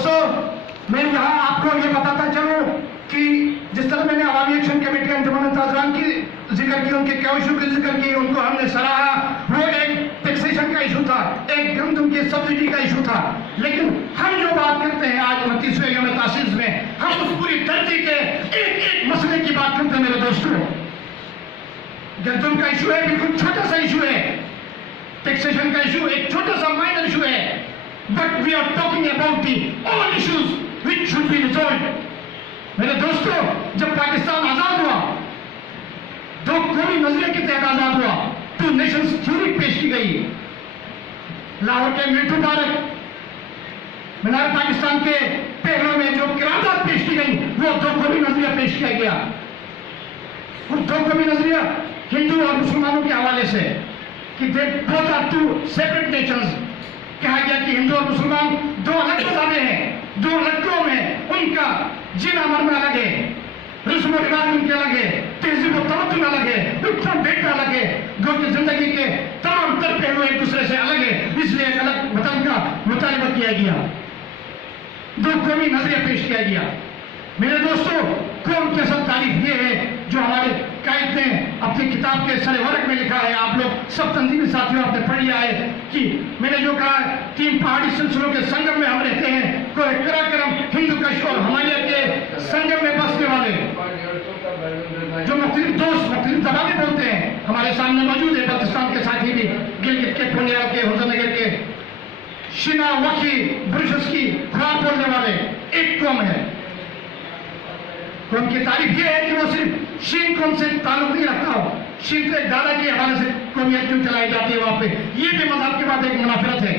दोस्तों, मैं यहाँ आपको ये बताता चलूं कि जिस तरह मैंने अवामी एक्शन कमेटी अंजुमन ताजरान की जिक्र की, उनके क्या इशू की जिक्र की, उनको हमने सराहा। वो एक टैक्सेशन का इशू था, एक गंदम की सब्सिडी का इशू था। लेकिन हम जो बात करते हैं आज 29वें यौम तासीस में, हम उस पूरी धरती के एक एक मसले की बात करते हैं मेरे दोस्तों। गंदम का इशू है, बिल्कुल छोटा सा इशू है। टैक्सेशन का इशू एक छोटा सा माइनर इशू है, but we are talking about the all issues which should be resolved. मेरे दोस्तों, जब पाकिस्तान आजाद हुआ, दो कौमी नजरिए के तहत आजाद हुआ, टू नेशंस थ्योरी पेश की गई। लाहौर के मीर मुबारक मीनार पाकिस्तान के पहलों में जो किरारदाद पेश की गई, वो दो कौमी नजरिया पेश किया गया। और दो कौमी नजरिया हिंदू और मुसलमानों के हवाले से कि they both are two separate nations. कहा गया कि हिंदू और मुसलमान दो अलग मज़हब हैं, दो अलग कौम है, उनका जीना मरना अलग है, रस्म और रिवाज उनके अलग है, तहजीब और तमद्दुन अलग है, उठना बैठना अलग है, जो कि जिंदगी के तमाम तर पहलू एक दूसरे से अलग है। इसलिए एक अलग वतन का मुतालबा किया गया, दो कौमी नजरिया पेश किया गया। मेरे दोस्तों, कौम की असल तारीफ ये है जो हमारे कायद ने अपनी किताब के सरे वर्क में लिखा है। आप लोग सब तंजीमी साथियों आपने पढ़ लिया है कि मैंने जो कहा, 3 पहाड़ी सिलसिलों के संगम में हम रहते हैं, कोई कराकरम, हिंदू कश और हिमालय के संगम में बसने वाले जो मुख्तलिफ दोस्त मुख्तलिफ जबानें बोलते हैं, हमारे सामने मौजूद है बल्तिस्तान के साथी भी, गिलगित के, पुनियाल के, हुजूरनगर के, शिना, वकी, ब्रिटिश की खराब बोलने वाले एक कौम है। कौम की तारीफ ये है कि वो सिर्फ शीन कौम से ताल्लुक नहीं रखता हो, शीन के दादा के हवाले से कौमियत क्यों चलाई जाती है वहां पे, ये भी मजहब के बाद एक मुनाफिरत है।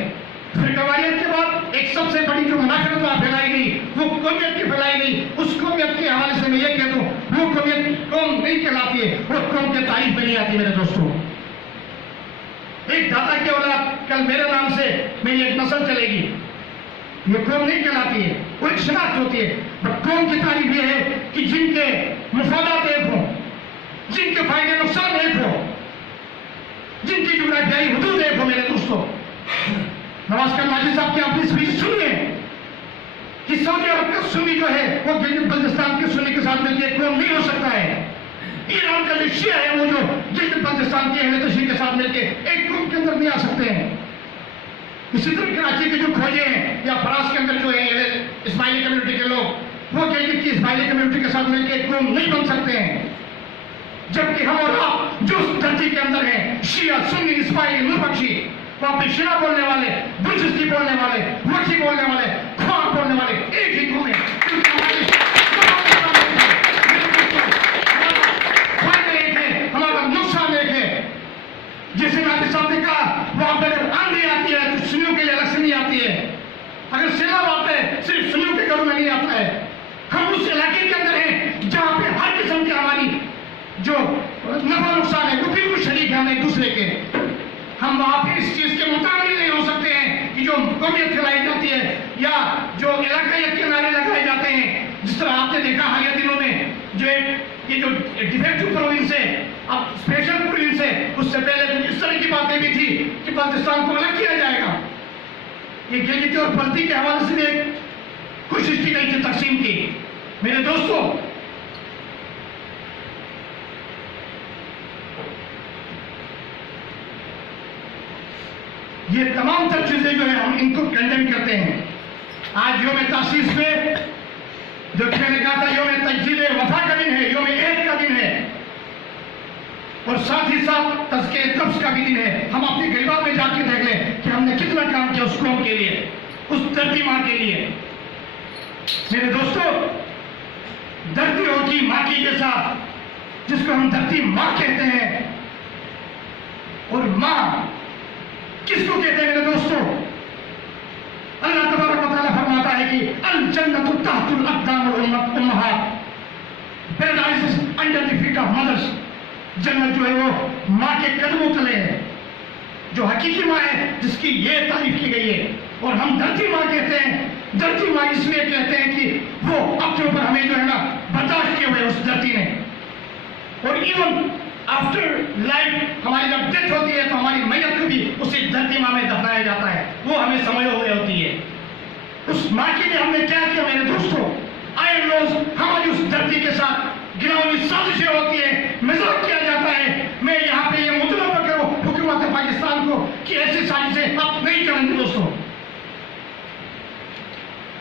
फिर कवायद के बाद एक सबसे बड़ी जो मुनाफिरत वहां फैलाई गई, वो कौमियत की फैलाई गई। उस कौमियत के हवाले से मैं ये कह दूं, वो कौमियत कौम नहीं कहलाती है, वो कौम के तारीफ में नहीं आती। मेरे दोस्तों, एक दादा की औलाद कल मेरे नाम से मेरी एक नस्ल चलेगी, ये कौम नहीं कहलाती है, वो एक शनाख्त होती है। बट कौम की तारीफ ये है कि जिनके मुफादात एक हो, जिनके फायदे नुकसान एक हो, जिनकी जुगराफियाई हुदूद एक हो। मेरे दोस्तों, नवाज का माजिद साहब की आपने स्पीच सुनी है कि सऊदी अरब का सुन्नी जो है वो गिलगित बल्तिस्तान के सुन्नी के साथ मिलकर एक कौम नहीं हो सकता है। ईरान का जो शिया है वो जो गिलगित बल्तिस्तान के अहले तशरीह के साथ मिलकर एक कौम के अंदर नहीं आ सकते हैं। इसी तरह कराची के जो खोजे हैं या फराज के अंदर जो है इस्माइली कम्युनिटी के लोग, वो गिलगित की इस्माइली कम्युनिटी के साथ मिलकर एक कौम नहीं बन सकते हैं। जबकि हम और आप जो उस धरती के अंदर हैं, शिया, सुन्नी, इस्माइली, नूरबख्शी, वहां पे शिया बोलने वाले, बुलचिस्ती बोलने वाले, वकी बोलने वाले, ख्वार बोलने वाले एक ही कौम है। फायदा एक है, हमारा नुकसान एक है। जैसे नादिर साहब ने कहा, वहां पर अगर आंधी आती है तो सुन्नियों के लिए अलग से नहीं आती है, अगर सैलाब आता है सिर्फ सुन्नियों के घरों में नहीं आता है। हम उस इलाके के अंदर हैं जहां पे हर किस्म की हमारी जो नफा नुकसान है वो बिल्कुल शरीक है हम एक दूसरे के। हम वहां पे इस चीज के मुताबिक नहीं हो सकते हैं कि जो कौमियत फैलाई जाती है या जो इलाकायत के नारे लगाए जाते हैं। जिस तरह आपने देखा हालिया दिनों में जो ये जो डिफेक्टिव प्रोविंस है, अब स्पेशल प्रोविंस है, उससे पहले इस तरह की बातें भी थी कि पाकिस्तान को अलग किया जाएगा। ये गिलगित और बल्ती के हवाले से भी एक कोशिश की गई थी तकसीम की। मेरे दोस्तों, ये तमाम तर चीजें जो है हम इनको कंडेम करते हैं। आज यौम तासीस पे जो कि मैंने कहा था यौम तजदीद वफा का दिन है, यौम ईद का दिन है, और साथ ही साथ तज़किए नफ्स का भी दिन है। हम अपनी ग़िरबा में जाके देख लें कि हमने कितना काम किया उस कौम के लिए, उस धरती माँ के लिए। मेरे दोस्तों, धरती होगी माँ की के साथ, जिसको हम धरती माँ कहते हैं। और माँ किसको कहते हैं मेरे दोस्तों? अल्लाह तबारक व तआला फरमाता है कि अल जन्नतु तहतुल अक़दाम वल उम्महात, paradise is under the feet of mothers. जन्नत जो है वो माँ के कदमों तले है, जो हकीकी माँ है जिसकी ये तारीफ की गई है। और हम धरती माँ कहते हैं। धरती माँ इसलिए कहते हैं कि वो अपने ऊपर हमें जो है ना बर्दाश्त किए हुए उस धरती ने। और इवन आफ्टर लाइफ हमारी जब डेथ होती है तो हमारी मैयत को भी उसी धरती माँ में दफनाया जाता है, वो हमें समझे हुए होती है। उस मार्के में हमने क्या किया मेरे दोस्तों? आए रोज हमारी उस धरती के साथ गिरावनी साजिशें होती है, मजाक किया जाता है। मैं यहाँ पे ये मुतलबा करूँ हुकूमत पाकिस्तान को कि ऐसी साजिशें अब नहीं चलेंगी दोस्तों।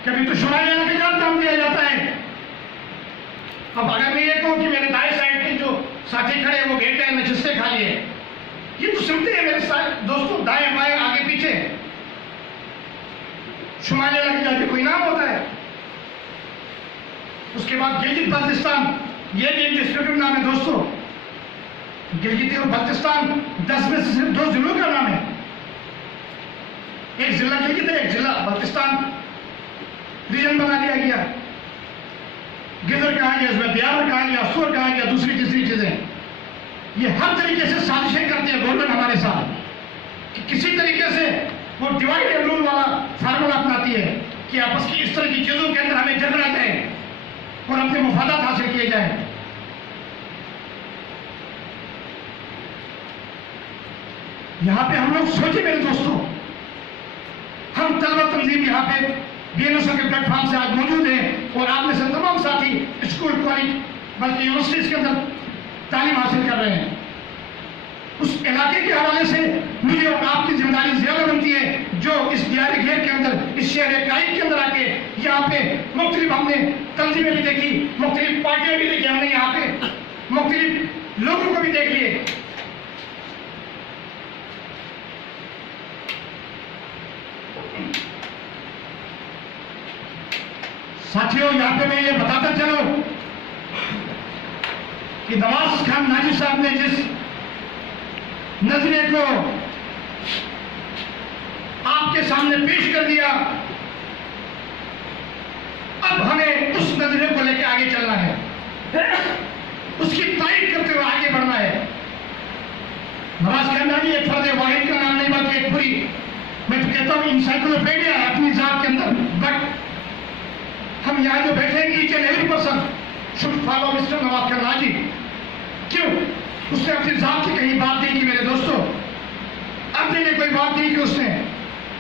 कभी तो शुमालिया का जान नाम दिया जाता है। अब अगर मैं ये कहूँ कि मेरे दाएं साइड के जो साथी खड़े हैं वो बेटे हैं नशिस्ते खा लिए, ये तो सुनते हैं मेरे साथ दोस्तों, दाएं बाएं आगे पीछे शुमालिया लग जाके कोई नाम होता है। उसके बाद गिलगित बाल्टिस्तान, ये भी एक डिस्ट्रिक्ट नाम है दोस्तों। गिलगित और बाल्टिस्तान 10 में से सिर्फ 2 जिलों का नाम है। एक जिला गिलगित है, एक जिला बाल्टिस्तान रीजन बना दिया गया। गिदर कहा गया, इसमें बियार कहा गया, सोर कहा गया, दूसरी तीसरी चीजें। ये हर तरीके से साजिशें करती है गवर्नमेंट हमारे साथ कि किसी तरीके से वो डिवाइड एंड रूल वाला फार्मूला अपनाती है कि आपस की इस तरह की चीजों के अंदर हमें झगड़ा जाए और अपने मुफादात हासिल किए जाए। यहां पे हम लोग सोचे मेरे दोस्तों, हम तलबा तंजीम यहाँ पे बीएनएसओ के प्लेटफॉर्म से आज मौजूद हैं और आप में से तमाम साथी स्कूल कॉलेज बल्कि यूनिवर्सिटीज के अंदर तालीम हासिल कर रहे हैं। उस इलाके के हवाले से मुझे और आपकी जिम्मेदारी ज्यादा बनती है जो इस दियारी घेर के अंदर, इस शहर काइद के अंदर आके यहाँ पे मुख्तलिफ हमने तंजीमें भी देखी, मुख्तलिफ पार्टियां भी देखी, हमने यहाँ पे मुख्तलिफ लोगों को भी देख लिए। साथियों, यहाँ पे मैं ये बताता चलो कि नवाज खान नाजी साहब ने जिस नजरिए को आपके सामने पेश कर दिया, अब हमें उस नजरिए को लेकर आगे चलना है, उसकी तारीफ करते हुए आगे बढ़ना है। नवाज खान नाजी एक फर्द वाहिद का नाम नहीं बल्कि एक पूरी, मैं तो कहता हूं इंसाइक्लोपीडिया है अपनी जात के अंदर। बट हम यहाँ जो बैठे हैं, each and every person should follow mister Nawaz Khan Nazi. क्यों? उसने अपनी जात की कहीं बात नहीं की मेरे दोस्तों, अपने लिए कोई बात नहीं की, उसने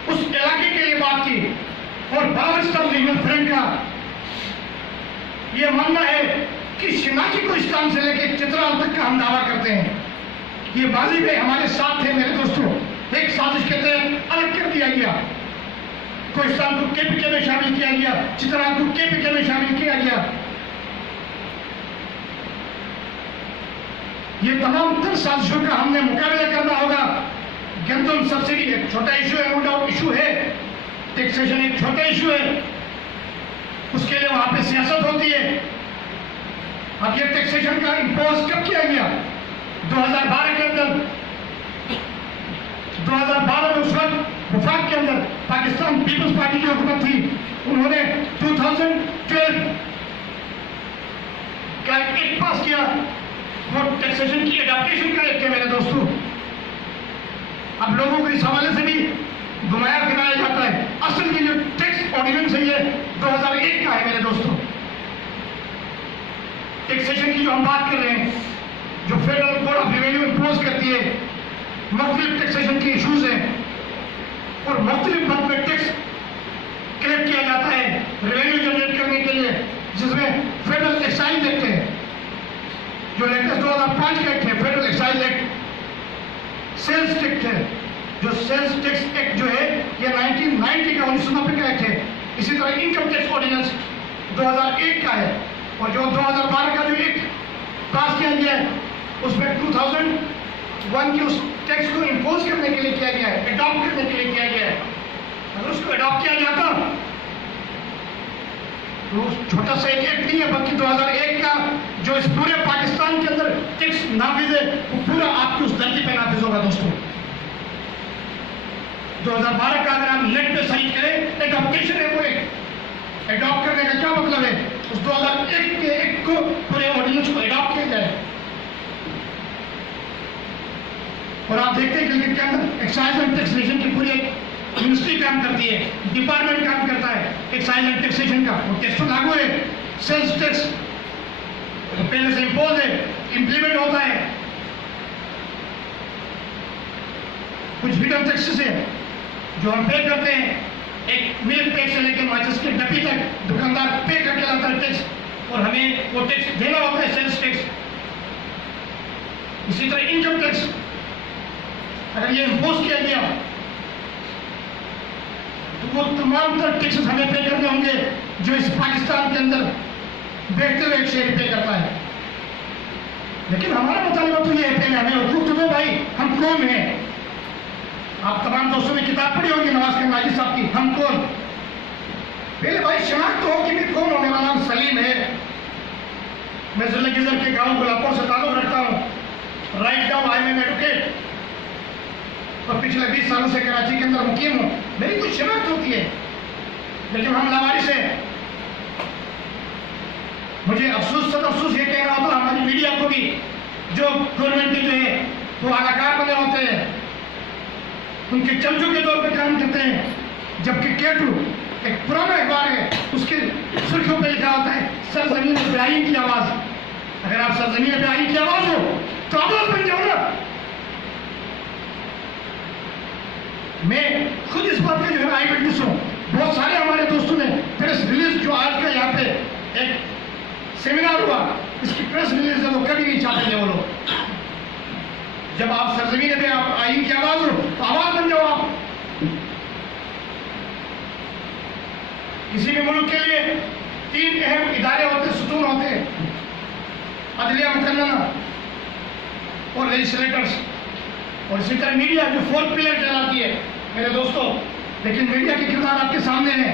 उस इलाके के लिए बात की। और बलोचिस्तान रीजनल फ्रंट का यह मानना है कि शिनाची को इस्लाम से लेकर चित्राल तक का हम दावा करते हैं। ये माजी में हमारे साथ थे मेरे दोस्तों, एक साजिश के तहत अलग कर दिया गया। कोहिस्तान को केपीके में शामिल किया गया, चित्राल को केपीके में शामिल किया गया। ये तमाम तर साजिशों का हमने मुकाबला करना होगा। गंदम सब्सिडी एक छोटा इशू है, नो डाउट इशू है, टैक्सेशन एक छोटा इशू है, उसके लिए वहां पे सियासत होती है। अब ये टैक्सेशन का इंपोज कब किया गया? 2012 के अंदर। 2012 में उस वक्त वफाक के अंदर पाकिस्तान पीपल्स पार्टी की हुकूमत थी, उन्होंने 2012 का एक पास किया, वो टैक्सेशन की एडाप्टेशन का एक है मेरे दोस्तों। अब लोगों को इस हवाले से भी घुमाया फिराया जाता है। असल में जो टैक्स ऑर्डिनेंस है ये 2001 का है मेरे दोस्तों। टैक्सेशन की जो हम बात कर रहे हैं, जो federal board of revenue impose करती है, मुख्तलिफ टैक्सेशन के इशूज हैं और मुख्तलिफ मद में टैक्स कलेक्ट किया जाता है रेवेन्यू जनरेट करने के लिए, जिसमें फेडरल एक्साइज एक्ट है, जो लेटेस्ट 2005 का एक्ट है, federal excise act. Sales tax है, जो सेल्स टैक्स एक्ट जो है ये 1990 का 1990 का एक्ट है। इसी तरह इनकम टैक्स ऑर्डिनेंस 2001 का है, और जो 2012 का जो एक्ट पास किया गया है उसमें 2001 की उस टैक्स को इंपोज करने के लिए किया गया है, अडॉप्ट करने के लिए किया गया है। अगर उसको अडॉप्ट किया जाता तो छोटा सा एक एक्ट नहीं है, बल्कि 2001 का जो इस पूरे पाकिस्तान के अंदर टैक्स नाफिज है वो पूरा आपकी उस धरती पे नाफिज होगा दोस्तों। 2012 का अगर आप नेट पे सर्च करें, एडॉप्टेशन है वो एक। एडॉप्ट करने का क्या मतलब है? उस 2001 के एक्ट को पूरे ऑर्डिनेंस को एडॉप्ट किया जाए। और आप देखते हैं गिलगित के अंदर एक्साइज एंड टैक्सेशन की पूरी एक मिनिस्ट्री काम करती है, डिपार्टमेंट काम करता है एक्साइज एंड टैक्सेशन का। वो टैक्स तो लागू है, सेल्स टैक्स तो पहले से इंपोज है, इंप्लीमेंट होता है। कुछ हिडन टैक्सेस है जो हम पे करते हैं, एक मिल्क पैक से लेकर माचिस की डब्बी तक दुकानदार पे करके लाता है टैक्स, और हमें वो टैक्स देना होता है, सेल्स टैक्स। इसी तरह इनकम टैक्स अगर ये इम्पोज किया गया तो वो तमाम तरह टैक्सेस हमें पे करने होंगे जो इस पाकिस्तान के अंदर बैठते हुए एक शहरी पे करता है। लेकिन हमारा मुतालिबा तो ये है, पहले हमें हुकूक तो दो भाई, हम कौन हैं। आप तमाम दोस्तों ने किताब पढ़ी होगी नवाज कनाजी साहब की, हम कौन। पहले भाई शनाख्त हो कि मैं कौन हूँ। मेरा नाम सलीम है, मैं जिला गिजर के गांव गुलाबपुर से ताल्लुक रखता हूँ। Right now I am an advocate और पिछले 20 सालों से कराची के अंदर मुकीम हूँ। मेरी कुछ शनाख्त होती है, लेकिन हम लावारिस हैं। मुझे अफसोस सद अफसोस ये कहना होता है हमारी मीडिया को भी, जो गवर्नमेंट के जो है वो अदाकार बने होते हैं, उनके चमचों के तौर पे काम करते हैं। जबकि केटू एक पुराना अखबार है, उसके सुर्खियों पे लिखा होता है सरजमीन इब्राहिम की आवाज। अगर आप सरजमीन इब्राहिम की आवाज हो तो आवाज बन जाओ ना। मैं खुद इस बात का जो है आई विटनेस हूँ। बहुत सारे हमारे दोस्तों ने प्रेस रिलीज, जो आज का यहाँ पे एक सेमिनार हुआ, इसकी प्रेस रिलीज है वो कभी नहीं चाहते थे वो लोग। जब आप सरजमीन पे आप आइन की आवाज हो तो आवाज बन जाओ आप। किसी भी मुल्क के लिए 3 अहम इदारे होते, सुतून होते, अदलिया, मुकन्नना और लेजिस्लेटर्स, और इसी तरह मीडिया जो 4th पिलर कहलाती है मेरे दोस्तों। लेकिन मीडिया की किरदार आपके सामने है,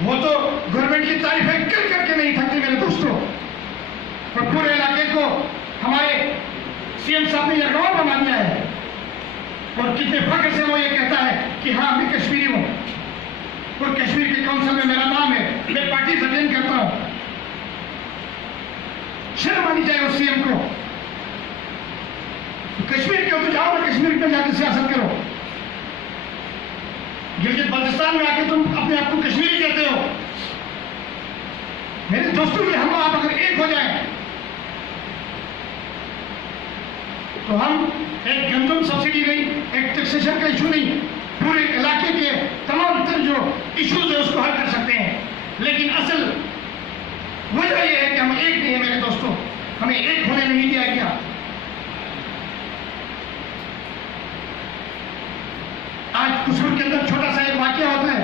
वो तो गवर्नमेंट की तारीफें कर करके नहीं थकती मेरे दोस्तों। और पूरे इलाके को हमारे सीएम साहब ने यकवा बना दिया है, और कितने फख्र से वो ये कहता है कि हाँ मैं कश्मीरी हूँ, और कश्मीर के काउंसिल में मेरा नाम है, मैं पार्टी से अटेंड करता हूँ। शर्म आनी चाहिए उस सीएम को। कश्मीर के हो तो जाओ ना, कश्मीर में जाकर सियासत करो। गिलगित बल्तिस्तान में आके तुम अपने आप को कश्मीरी कहते हो। मेरे दोस्तों ये हम आप अगर एक हो जाए तो हम एक गंदम सब्सिडी नहीं, एक टैक्सेशन का इशू नहीं, पूरे इलाके के तमाम तर जो इश्यूज है उसको हल कर सकते हैं। लेकिन असल वजह यह है कि हम एक नहीं है मेरे दोस्तों, हमें एक होने नहीं दिया गया। आज कसूर के अंदर छोटा सा एक वाकया होता है,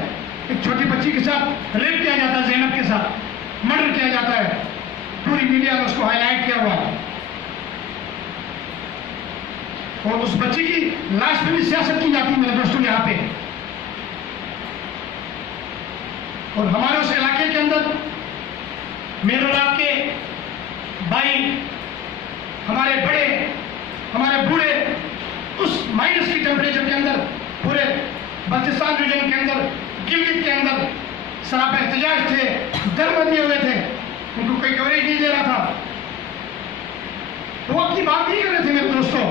एक छोटी बच्ची के साथ रेप किया जाता है, ज़ैनब के साथ मर्डर किया जाता है, पूरी मीडिया ने उसको हाईलाइट किया हुआ है, और उस बच्ची की लाश पे भी सियासत की जाती है मेरे दोस्तों यहाँ पे। और हमारे उस इलाके के अंदर मेरे और आपके भाई, हमारे बड़े, हमारे बूढ़े उस माइनस की टेम्परेचर के अंदर पूरे बल्तिस्तान रीजन के अंदर, गिलगित के अंदर सराप एहतजाज थे, दर बंधे हुए थे, उनको कोई कवरेज नहीं दे रहा था। वो अपनी बात नहीं कर रहे थे मेरे दोस्तों,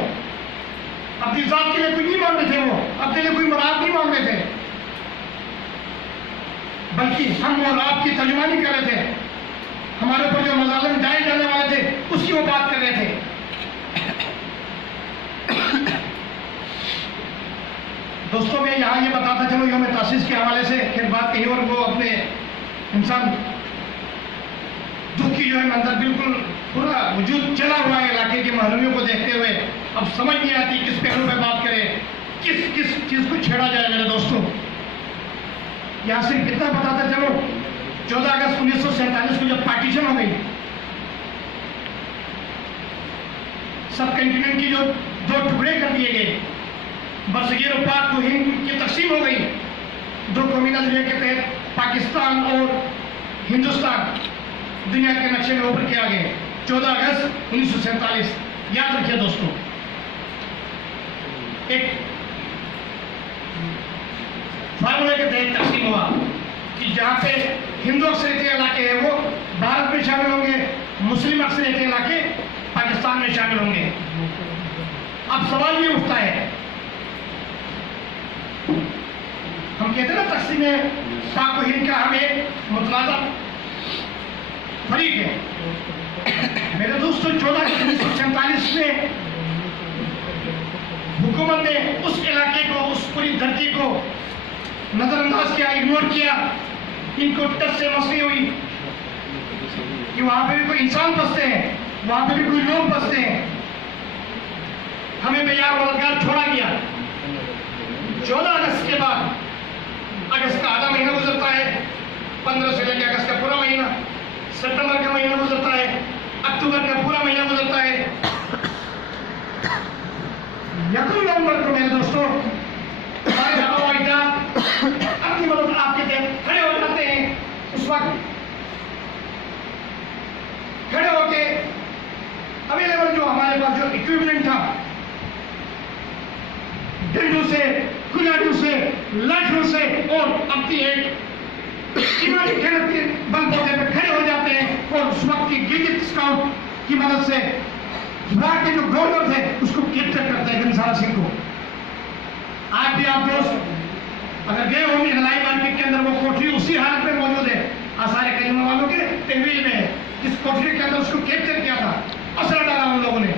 अपनी जात के लिए कोई नहीं मांग रहे थे, वो अपने लिए कोई मुराद नहीं मांग रहे थे, बल्कि हम और आपकी तर्जुमानी कर रहे थे। हमारे ऊपर जो मजालिम डाले जाने वाले थे उसकी वो बात कर रहे थे। दोस्तों मैं यहाँ ये बताता चलो यौम तासीस के हवाले से, फिर बात कहीं और वो अपने इंसान दुख की जो है अंदर बिल्कुल पूरा वजूद चला हुआ है इलाके की महरूमियों को देखते हुए। अब समझ नहीं आती किस पहलू पे बात करें, किस किस चीज़ को छेड़ा जाए मेरे दोस्तों। यहाँ सिर्फ इतना बताता चलो, 14 अगस्त 1947 को जब पार्टीशन हो गई, सब कंटिनेंट की जो 2 टुकड़े कर दिए गए, बरसगीर और पाक को हिंद की तकसीम हो गई, 2 कौमी नजरिए के तहत पाकिस्तान और हिंदुस्तान दुनिया के नक्शे में ऊपर किया गया। 14 अगस्त 1947 याद रखिए दोस्तों। एक फार्मूले के तहत तकसीम हुआ कि जहाँ पे हिंदू अक्सरियती इलाके हैं वो भारत में शामिल होंगे, मुस्लिम अक्सरियती इलाके पाकिस्तान में शामिल होंगे। अब सवाल ये उठता है, हम कहते हैं ना तकसीम पाक हिंद का हमें मुतलाज़ा फरीक है। मेरे दोस्तों 14 अगस्त 1947 में हुकूमत ने उस इलाके को, उस पूरी धरती को नजरअंदाज किया, इग्नोर किया, इनको टच से मसली हुई कि वहां पे भी कोई इंसान बसते हैं, वहां पे भी कोई लोग बसते हैं। हमें बेयार मददगार छोड़ा गया। 14 अगस्त के बाद अगस्त का आधा महीना गुजरता है, 15 से लेकर अगस्त का पूरा महीना, सितंबर का महीना गुजरता है, अक्टूबर का पूरा महीना गुजरता है। 1 नवंबर को मेरे दोस्तों हमारे हवा अड्डा अपनी मदद आपके तहत खड़े हो जाते हैं। उस वक्त खड़े होके अवेलेबल जो हमारे पास जो इक्विपमेंट था, डंडों से, कुल्हाड़ियों से, लाठियों से और अपनी एक ईमानी खेल के बलबूते पे खड़े हो जाते हैं और उस वक्त की गिलगित स्काउट की मदद से भारत के जो गवर्नर थे उसको कैप्चर करते हैं, घनसारा सिंह को। आज भी आप दोस्त अगर गए होंगे हलाई मार्केट के अंदर, वो कोठरी उसी हालत में मौजूद है, आसार करीम वालों के तहवील में है। जिस कोठरी के अंदर उसको कैप्चर किया था, असर डाला उन लोगों ने।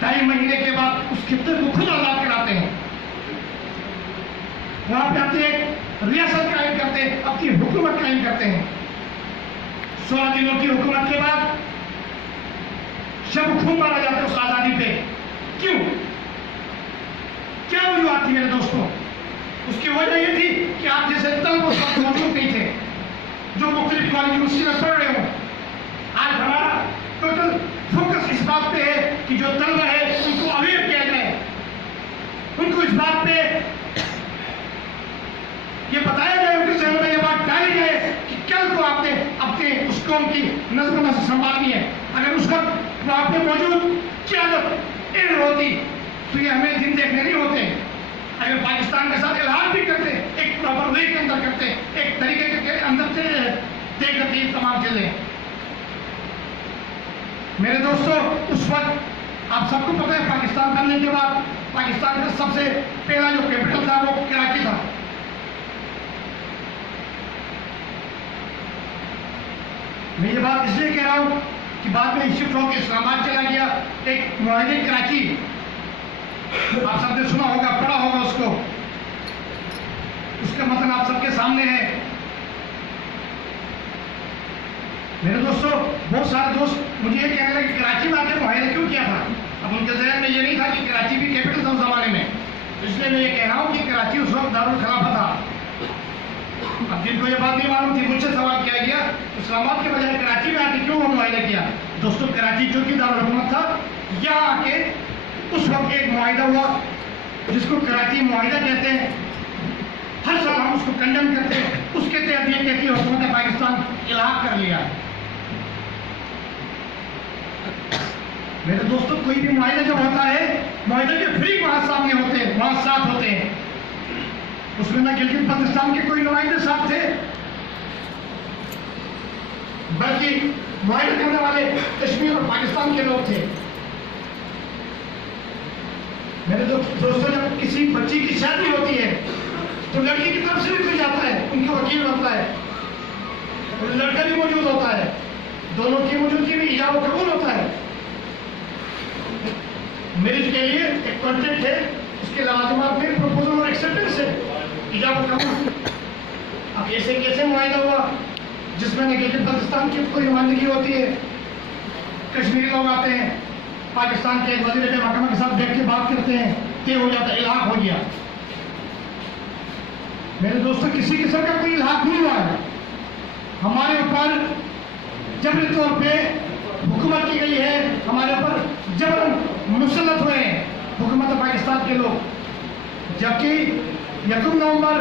2.5 महीने के बाद उस खित्ते को खुद आजाद कराते हैं, वहां पे अपनी एक रियासत कायम करते हैं, अपनी हुकूमत कायम करते हैं। 16 दिनों की हुकूमत के बाद शब खून मारा जाता है उस आजादी पे। क्यों? क्या वजूहत थी मेरे दोस्तों? उसकी वजह यह थी कि आप जैसे तलब उस वक्त मौजूद नहीं थे, जो मुख्तलिफ कॉलेज यूनिवर्सिटी में पढ़ रहे हो। आज हमारा टोटल फोकस इस बात पे है कि जो तलबा है उनको अवेयर किया जाए, उनको इस बात पे ये बताया जाए, उनके जहन में ये बात डाली जाए कि कल को आपने अपने उस कौम की नज़्म नस्ल संभालनी है। अगर उस वक्त वहां पे मौजूद क़यादत इल्म होती तो ये हमें दिन देखने नहीं होते। अगर पाकिस्तान के साथ इल्हाक भी करते, एक प्रॉपर वे के अंदर करते, एक तरीके के अंदर से तय करते ये तमाम चीजें। मेरे दोस्तों उस वक्त आप सबको पता है पाकिस्तान बनने के बाद पाकिस्तान का सबसे पहला जो कैपिटल था वो कराची था। मैं ये बात इसलिए कह रहा हूं कि बाद में शिफ्ट होकर इस्लामाबाद चला गया। एक मुआहिदे कराची, आप सबने सुना होगा, पढ़ा होगा उसको, उसका मतलब आप सबके सामने है। मेरे दोस्तों बहुत सारे दोस्त मुझे ये कहने लगे कराची में आकर मुआहिदा क्यों किया था। अब उनके जहन में ये नहीं था कि कराची भी कैपिटल था उस जमाने में, इसलिए मैं ये कह रहा हूँ कि कराची उस वक्त दारुल खिलाफा था। अब जिनको ये बात नहीं मालूम थी, मुझसे सवाल किया गया इस्लामाबाद के बजाय कराची में आके क्यों मुआहिदा किया। दोस्तों कराची चूंकि दारुल हुकूमत था, यहाँ आके उस वक्त एक मुआहिदा हुआ जिसको कराची मुआहिदा कहते हैं। हर साल हम उसको कंडेम करते हैं, उसके तहत ये कहती है हुकूमत पाकिस्तान इलाहा कर लिया। मेरे दोस्तों कोई भी मुआहिदा जब होता है, मुआहिदा के फ्री वहां सामने होते हैं, वहां साथ होते हैं। उसमें ना गिलगित बल्तिस्तान के कोई नुमाइंदे साथ थे, बल्कि मुआहिदा करने वाले कश्मीर और पाकिस्तान के लोग थे। मेरे दोस्तों जब किसी बच्ची की शादी होती है तो लड़की की तरफ से भी कोई जाता है, उनका वकील होता है, और लड़का भी मौजूद होता है, दोनों की मौजूदगी में इजाब कबूल होता है। मैरिज के लिए एक कॉन्ट्रैक्ट है, उसके लवाजिमात में प्रपोजल और एक्सेप्टेंस है, इजाब कबूल। अब ऐसे कैसे मुआहिदा हुआ जिसमें गिलगित बल्तिस्तान की कोई नुमाइंदगी होती है, कश्मीरी लोग आते हैं, पाकिस्तान के एक वज़ीर महकमा के साथ बैठ के बात करते हैं, तय हो जाता है, इलाहा हो गया। मेरे दोस्तों किसी किस्म का कोई इलाहा नहीं हुआ है। हमारे ऊपर जबरी तौर पे हुकूमत की गई है, हमारे ऊपर जबरन मुसल्लत हुए हैं हुकूमत पाकिस्तान के लोग। जबकि 1 नवंबर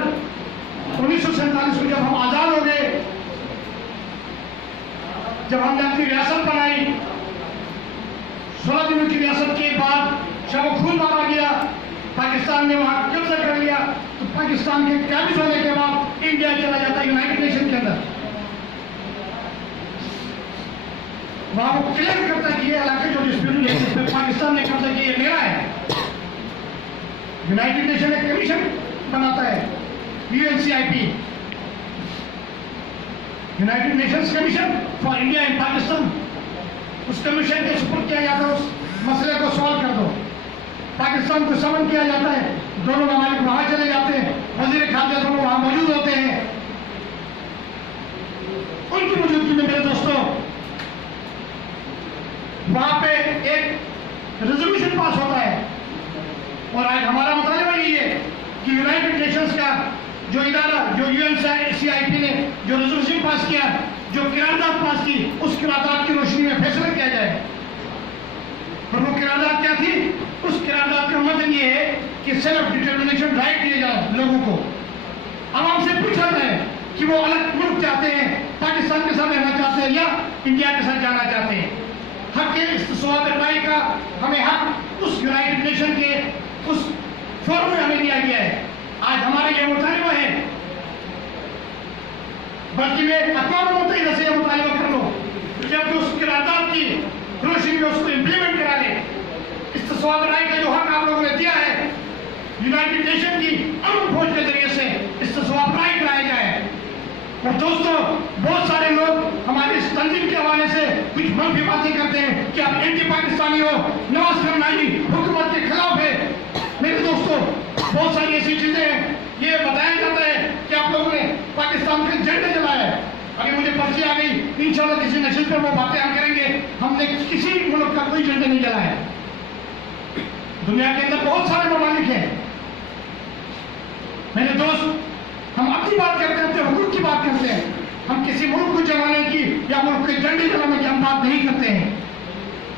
1947 को जब हम आज़ाद हो गए, जब हमने अपनी रियासत बनाई, 16 दिनों की रियासत के बाद जब खून मारा गया, पाकिस्तान ने वहां कब्जा कर लिया, तो पाकिस्तान के काबिज होने के बाद इंडिया चला जाता है यूनाइटेड नेशन के अंदर। वहां वो क्लेम करता है कि ये इलाके जो डिस्प्यूटेड है जिसमें पाकिस्तान ने कब्जा किया ये मेरा है। यूनाइटेड नेशन एक कमीशन बनाता है, UNCIP, United Nations commission for India and Pakistan. उस कमीशन के सुपुर्द किया जाता है, उस मसले को सॉल्व कर दो। पाकिस्तान को समन किया जाता है, दोनों ममालिक वहां चले जाते हैं, वजीर खारजा दोनों वहां मौजूद होते हैं। उनकी मौजूदगी में मेरे दोस्तों वहां पे एक रेजोल्यूशन पास होता है। और आज हमारा मुतालिबा यही है कि यूनाइटेड नेशंस का जो इदारा, जो UNCIP ने जो रेजोल्यूशन पास किया, जो करारदाद पास की, उस करारदाद की रोशनी में फैसला किया जाए। और वो करारदाद क्या थी? उस करारदाद का मतलब ये है कि सेल्फ डिटर्मिनेशन राइट दिए जाए लोगों को। आवाम से पूछा जाए कि वो अलग मुल्क चाहते हैं, पाकिस्तान के साथ रहना चाहते हैं या इंडिया के साथ जाना चाहते हैं। हक इस्तिस्वाब राय का हमें हक उस यूनाइटेड नेशन के उस फोरम में हमें दिया गया है। आज हमारा ये मुतालिबा है, बल्कि मैं अक़वाम मुत्तहिदा से यह मुतालिबा कर लूँ जब उस करारदाद की रोशनी में उसको इम्प्लीमेंट करा ले। इस्तिस्वाब राय का जो हक आप लोगों ने दिया है, यूनाइटेड नेशन की अमन फौज के जरिए से इस्तिस्वाब राय कराया जाए। और दोस्तों, बहुत सारे लोग हमारी इस तंजीम के हवाले से कुछ मनफी बातें करते हैं कि आप एंटी पाकिस्तानी हो, नवाज फरमानी हुकूमत के खिलाफ है। मेरे दोस्तों, बहुत सारी ऐसी चीजें हैं। ये बताया जाता है कि आप लोगों ने पाकिस्तान के झंडे जलाए। अभी मुझे पर्ची आ गई, इंशाल्लाह किसी नशे पर वो बातें हम करेंगे। हमने किसी मुल्क का कोई झंडे नहीं जलाया। दुनिया के अंदर बहुत सारे ममालिक हैं मेरे दोस्त, हम अपनी बात करते हैं, अपने हुकूक की बात करते हैं। हम किसी मुल्क को जलाने की या मुल्क के झंडे जलाने की हम बात नहीं करते हैं।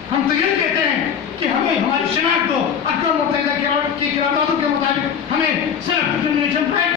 हम तो ये कहते हैं कि हमें हमारी शिनाख्त दो, अक़वाम मुत्तहिदा की करारदादों के मुताबिक हमें सिर्फ डिटर्मिनेशन राइट